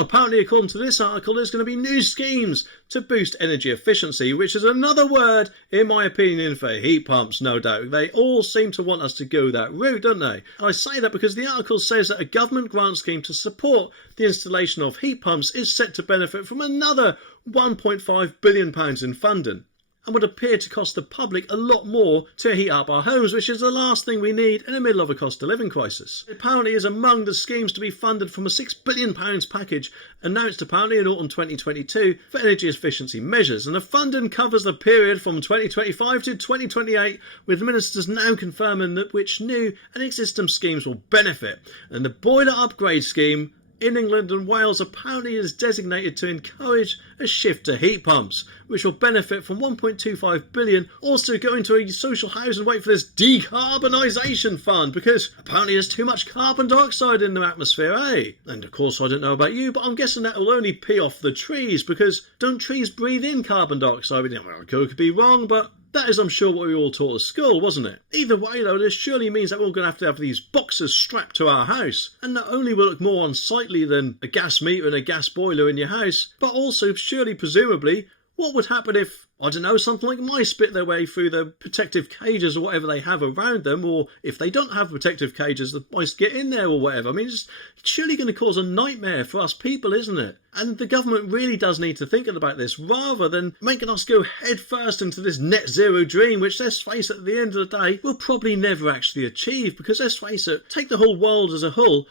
Well, apparently, according to this article, there's going to be new schemes to boost energy efficiency, which is another word, in my opinion, for heat pumps, no doubt. They all seem to want us to go that route, don't they? And I say that because the article says that a government grant scheme to support the installation of heat pumps is set to benefit from another £1.5 billion in funding, and would appear to cost the public a lot more to heat up our homes, which is the last thing we need in the middle of a cost of living crisis. It apparently is among the schemes to be funded from a £6 billion package announced apparently in autumn 2022 for energy efficiency measures, and the funding covers the period from 2025 to 2028, with ministers now confirming that which new and existing schemes will benefit. And the boiler upgrade scheme in England and Wales apparently is designated to encourage a shift to heat pumps, which will benefit from £1.25 billion, also going to a social housing, wait for this, decarbonisation fund, because apparently there's too much carbon dioxide in the atmosphere, eh? And of course, I don't know about you, but I'm guessing that will only pee off the trees, because don't trees breathe in carbon dioxide? Well, I could be wrong, but that is, I'm sure, what we were all taught at school, wasn't it? Either way, though, this surely means that we're going to have these boxes strapped to our house. And not only will it look more unsightly than a gas meter and a gas boiler in your house, but also, surely, presumably, what would happen if, I don't know, something like mice spit their way through the protective cages or whatever they have around them, or if they don't have protective cages, the mice get in there or whatever. I mean, it's surely going to cause a nightmare for us people, isn't it? And the government really does need to think about this, rather than making us go head first into this net zero dream, which, let's face it, at the end of the day, we'll probably never actually achieve. Because let's face it, take the whole world as a whole,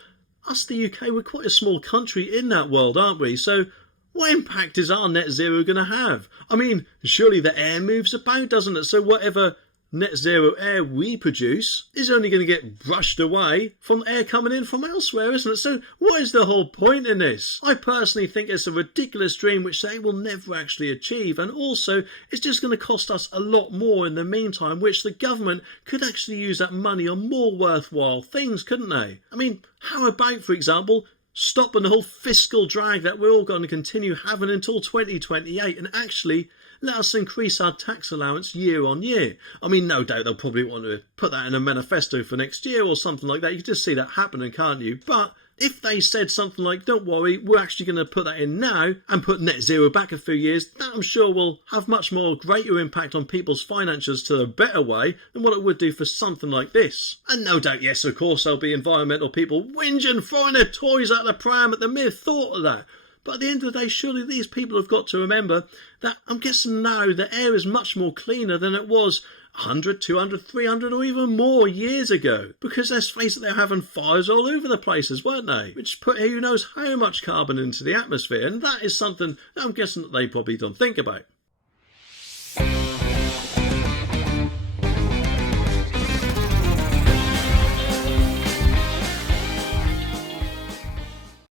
us, the UK, we're quite a small country in that world, aren't we? So what impact is our net zero going to have? I mean, surely the air moves about, doesn't it? So whatever net zero air we produce is only going to get brushed away from air coming in from elsewhere, isn't it? So what is the whole point in this? I personally think it's a ridiculous dream which they will never actually achieve, and also it's just going to cost us a lot more in the meantime, which the government could actually use that money on more worthwhile things, couldn't they? I mean, how about, for example, stopping the whole fiscal drag that we're all going to continue having until 2028 and actually let us increase our tax allowance year on year? I mean, no doubt they'll probably want to put that in a manifesto for next year or something like that. You can just see that happening, can't you? But if they said something like, don't worry, we're actually going to put that in now and put net zero back a few years, that I'm sure will have much more greater impact on people's finances to the better way than what it would do for something like this. And no doubt, yes, of course, there'll be environmental people whinging, throwing their toys out the pram at the mere thought of that. But at the end of the day, surely these people have got to remember that I'm guessing now the air is much more cleaner than it was 100, 200, 300 or even more years ago. Because let's face it, they're having fires all over the places, weren't they? Which put who knows how much carbon into the atmosphere. And that is something that I'm guessing that they probably don't think about.